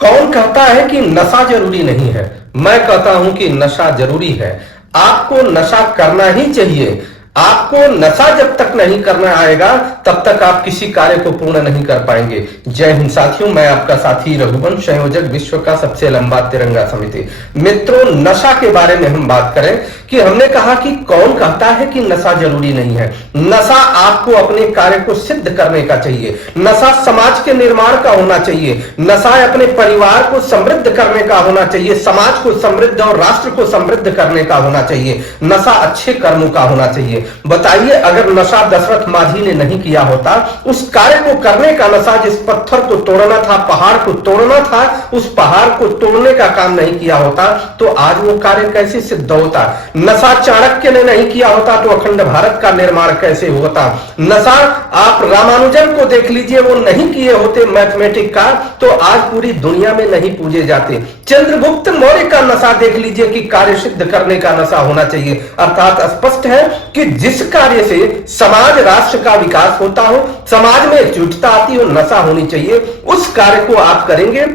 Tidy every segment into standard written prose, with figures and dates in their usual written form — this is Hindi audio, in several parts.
कौन कहता है कि नशा जरूरी नहीं है? मैं कहता हूं कि नशा जरूरी है। आपको नशा करना ही चाहिए। आपको नशा जब तक नहीं करना आएगा तब तक आप किसी कार्य को पूर्ण नहीं कर पाएंगे। जय हिंद साथियों, मैं आपका साथी रघुवंश, संयोजक विश्व का सबसे लंबा तिरंगा समिति। मित्रों, नशा के बारे में हम बात करें कि हमने कहा कि कौन कहता है कि नशा जरूरी नहीं है। नशा आपको अपने कार्य को सिद्ध करने का चाहिए। नशा समाज के निर्माण का होना चाहिए। नशा अपने परिवार को समृद्ध करने का होना चाहिए। समाज को समृद्ध और राष्ट्र को समृद्ध करने का होना चाहिए। नशा अच्छे कर्मों का होना चाहिए। बताइए, अगर नशा दशरथ माझी ने नहीं किया होता, उस कार्य को करने का नशा, जिस पत्थर को तोड़ना था, पहाड़ को तोड़ना था, उस पहाड़ को तोड़ने का काम नहीं किया होता तो आज वो कार्य कैसे सिद्ध होता? नशा चाणक्य ने नहीं किया होता तो अखंड भारत का निर्माण कैसे होता? नशा आप रामानुजन को देख लीजिए, वो नहीं किए होते मैथमेटिक का तो आज पूरी दुनिया में नहीं पूजे जाते। चंद्रगुप्त मौर्य का नशा देख लीजिए कि कार्य सिद्ध करने का नशा होना चाहिए। अर्थात स्पष्ट है कि जिस कार्य से समाज राष्ट्र का विकास होता हो, समाज में एकजुटता आती हो, नशा होनी चाहिए। उस कार्य को आप करेंगे,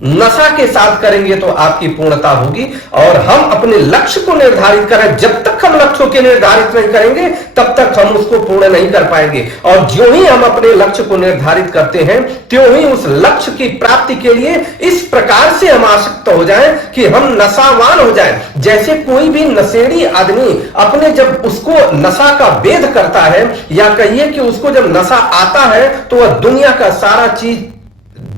नशा के साथ करेंगे तो आपकी पूर्णता होगी। और हम अपने लक्ष्य को निर्धारित करें, जब तक हम लक्ष्यों के निर्धारित नहीं करेंगे तब तक हम उसको पूर्ण नहीं कर पाएंगे। और जो ही हम अपने लक्ष्य को निर्धारित करते हैं त्यों ही उस लक्ष्य की प्राप्ति के लिए इस प्रकार से हम आसक्त हो जाएं कि हम नशावान हो जाएं। जैसे कोई भी नशेड़ी आदमी अपने जब उसको नशा का वेद करता है, या कहिए कि उसको जब नशा आता है तो वह दुनिया का सारा चीज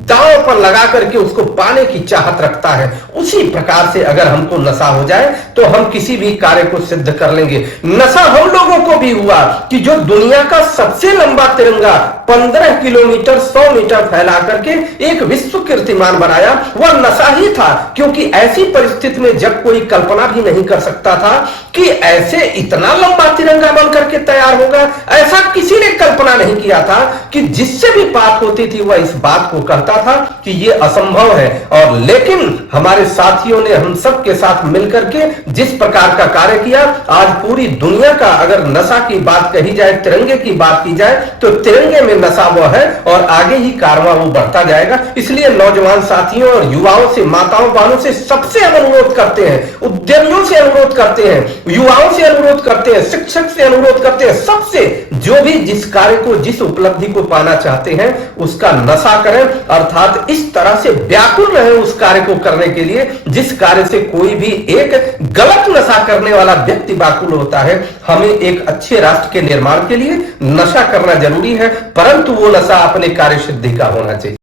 दांव पर लगा करके उसको पाने की चाहत रखता है। उसी प्रकार से अगर हमको नशा हो जाए तो हम किसी भी कार्य को सिद्ध कर लेंगे। नशा हम लोगों को भी हुआ कि जो दुनिया का सबसे लंबा तिरंगा 15 किलोमीटर 100 मीटर फैला करके एक विश्व कीर्तिमान बनाया, वह नशा ही था। क्योंकि ऐसी परिस्थिति में जब कोई कल्पना भी नहीं कर सकता था कि ऐसे इतना लंबा तिरंगा बन करके तैयार होगा, ऐसा किसी ने कल्पना नहीं किया था कि जिससे भी बात होती थी वह इस बात को कहता था कि यह असंभव है। और लेकिन हमारे साथियों ने हम सब के साथ मिलकर के जिस प्रकार का कार्य किया, आज पूरी दुनिया का अगर नशा की बात कही जाए, तिरंगे की बात की जाए तो तिरंगे में नशा वो है और आगे ही कारवां वो बढ़ता जाएगा। इसलिए नौजवान साथियों और युवाओं से, माताओं बहनों से सबसे हम अनुरोध करते हैं, उद्यमियों से अनुरोध करते हैं, युवाओं से अनुरोध करते हैं, शिक्षक से अनुरोध करते हैं, सबसे जो भी जिस कार्य को, जिस उपलब्धि को पाना चाहते हैं उसका नशा करें। अर्थात इस तरह से व्याकुल रहे उस कार्य को करने के लिए जिस कार्य से कोई भी एक गलत नशा करने वाला व्यक्ति व्याकुल होता है। हमें एक अच्छे राष्ट्र के निर्माण के लिए नशा करना जरूरी है, परंतु वो नशा अपने कार्य सिद्धि का होना चाहिए।